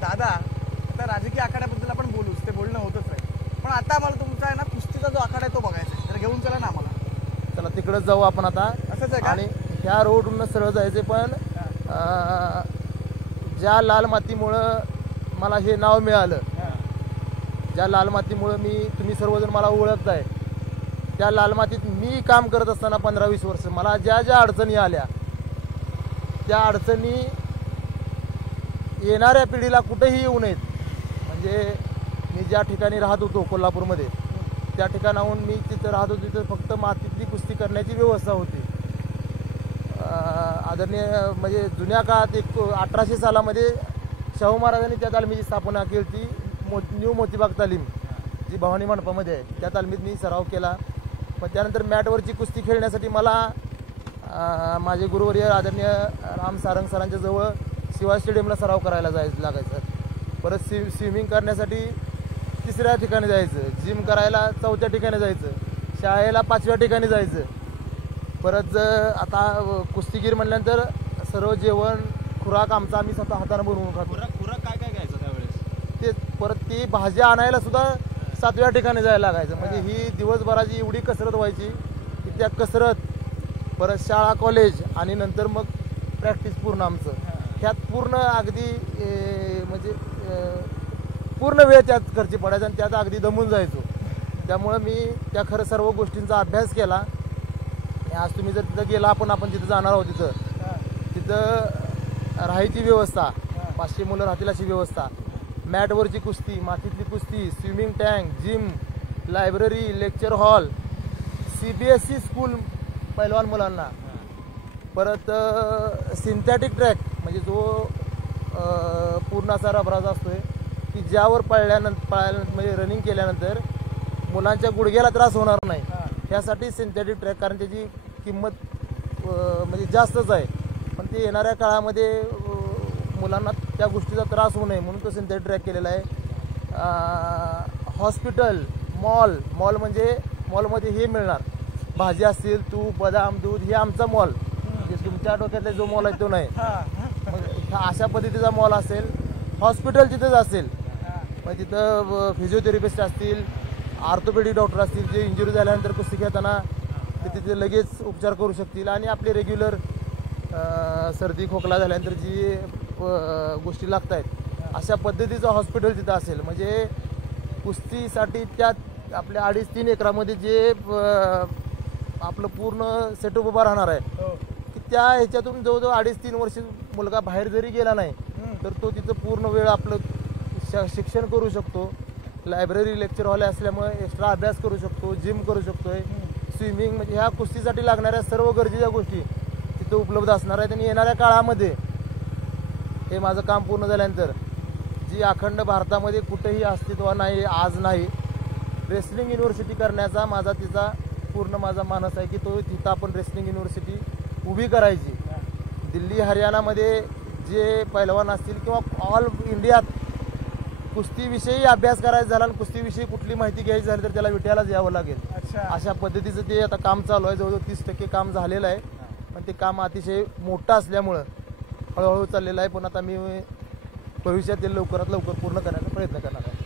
दादा आता राजकीय आखाड्याबद्दल आपण बोलूच, ते बोलणं होतच आहे, पण आता आम्हाला तुमचा आहे ना कुस्तीचा जो आखाडा आहे तो बघायचा आहे, तर घेऊन चला ना आम्हाला. चला तिकडेच जाऊ आपण आता. असंच आहे का? आणि ह्या रोडवरून सरळ जायचे, पण ज्या लाल मातीमुळं मला हे नाव मिळालं, ज्या लाल मातीमुळं तुम्ही सर्वजण मला ओळखताय, त्या लाल मातीत मी काम करत असताना 15-20 वर्ष मला ज्या ज्या अडचणी आल्या, त्या अडचणी येणाऱ्या पिढीला कुठेही येऊ नयेत. म्हणजे मी ज्या ठिकाणी राहत होतो कोल्हापूरमध्ये, त्या ठिकाणाहून मी तिथं राहत होतो, तिथं फक्त मातीतली कुस्ती करण्याची व्यवस्था होती. आदरणीय म्हणजे जुन्या काळात 1800 सालामध्ये शाहू महाराजांनी त्या तालमीची स्थापना केली ती न्यू मोतीबाग तालीम, जी भवानी मंडपामध्ये आहे. त्या तालमीत मी सराव केला. पण त्यानंतर मॅटवरची कुस्ती खेळण्यासाठी मला माझे गुरुवर्य आदरणीय राम सारंग सरांच्या जवळ शिवाजी स्टेडियमला सराव करायला लागायचं. परत स्विमिंग करण्यासाठी 3ऱ्या ठिकाणी जायचं, जिम करायला 4थ्या ठिकाणी जायचं, शाळेला 5व्या ठिकाणी जायचं. परत आता कुस्तीगीर म्हणल्यानंतर सर्व जेवण खुराक आमचा आम्ही स्वतः हाताने बनवून खातो. खुराक काय काय घ्यायचं त्यावेळेस? ते परत ती भाज्या आणायला सुद्धा 7व्या ठिकाणी जायला लागायचं. म्हणजे ही दिवसभराची एवढी कसरत व्हायची की त्या कसरत, परत शाळा कॉलेज आणि नंतर मग प्रॅक्टिस पूर्ण आमचं. ह्यात पूर्ण अगदी म्हणजे पूर्ण वेळ त्यात खर्ची पडायचा आणि त्यात अगदी दमून जायचो. त्यामुळं मी त्या खरं सर्व गोष्टींचा अभ्यास केला. आज तुम्ही जर तिथं गेला, आपण तिथं जाणार आहोत, तिथं राहायची व्यवस्था, 500 मुलं राहतील अशी व्यवस्था, मॅटवरची कुस्ती, मातीतली कुस्ती, swimming tank, gym, library, lecture hall, CBSE school पैलवान मुलांना, परत सिंथेटिक ट्रॅक म्हणजे जो पूर्ण असा रबराचा असतोय की ज्यावर पळाल्यानंतर म्हणजे रनिंग केल्यानंतर मुलांच्या गुडघ्याला त्रास होणार नाही, ह्यासाठी सिंथेटिक ट्रॅक. कारण त्याची किंमत म्हणजे जास्तच आहे, पण ते येणाऱ्या काळामध्ये मुलांना त्या गोष्टीचा त्रास होऊ नये म्हणून तो सिंथेटिक ट्रॅक केलेला आहे. हॉस्पिटल, मॉल म्हणजे मॉलमध्ये हे मिळणार, भाजी असतील, तूप, बदाम, दूध, हे आमचा मॉल. म्हणजे तुमच्या डोक्यातला जो मॉल आहे तो नाही. मग अशा पद्धतीचा मॉल असेल. हॉस्पिटल तिथंच असेल, मग तिथं फिजिओथेरपिस्ट असतील, ऑर्थोपेडिक डॉक्टर असतील, जे इंजुरी झाल्यानंतर कुस्ती खेळताना ते तिथे लगेच उपचार करू शकतील. आणि आपले रेग्युलर सर्दी खोकला झाल्यानंतर जी गोष्टी लागत आहेत अशा पद्धतीचं हॉस्पिटल तिथं असेल. म्हणजे कुस्तीसाठी त्यात आपल्या 2.5-3 एकरामध्ये जे आपलं पूर्ण सेटअप उभा राहणार आहे की त्या ह्याच्यातून जवळजवळ 2.5-3 वर्ष मुलगा बाहेर जरी गेला नाही तर तो तिथं पूर्ण वेळ आपलं शिक्षण करू शकतो. लायब्ररी, लेक्चर हॉल असल्यामुळे एक्स्ट्रा अभ्यास करू शकतो, जिम करू शकतोय, स्विमिंग, म्हणजे ह्या कुस्तीसाठी लागणाऱ्या सर्व गरजेच्या गोष्टी तिथं उपलब्ध असणार आहेत. आणि येणाऱ्या काळामध्ये हे माझं काम पूर्ण झाल्यानंतर जी अखंड भारतामध्ये कुठेही अस्तित्व नाही, आज नाही, रेसलिंग युनिव्हर्सिटी करण्याचा माझा पूर्ण मानस आहे की तिथं आपण रेसलिंग युनिव्हर्सिटी उभी करायची. दिल्ली, हरियाणामध्ये जे पैलवान असतील किंवा ऑल इंडियात कुस्तीविषयी अभ्यास करायचा झाला आणि कुस्तीविषयी कुठली माहिती घ्यायची झाली तर त्याला विट्यालाच यावं लागेल. अशा पद्धतीचं ते आता काम चालू आहे. जवळजवळ 30% काम झालेलं आहे, पण ते काम अतिशय मोठं असल्यामुळं हळूहळू चाललेलं आहे. पण आता मी भविष्यातील लवकरात लवकर पूर्ण करण्याचा प्रयत्न करणार आहे.